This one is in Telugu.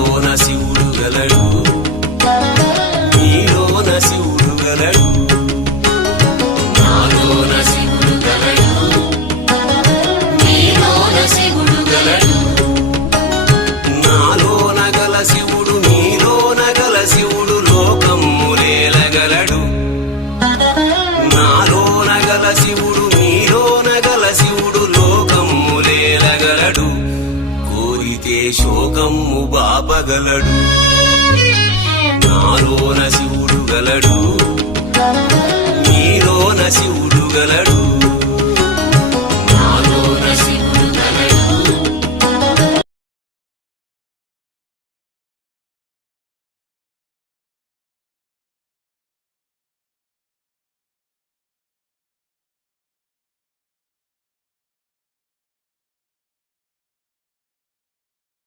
నాలోన శివుడు గలడు, నీలోన శివుడు గలడు. నాలోన శివుడు గలడు, నీలోన శివుడు గలడు. నాలోన గల శివుడు నీలోన గల శివుడు లోకమ్ములేలగలడు. నాలోన గల శివుడు నీలోన గల శివుడు లోకమ్ములేలగలడు. కోరితే శోకమ్ము బాపగలడు. నాలోన శివుడు గలడు, నీలోన శివుడు గలడు.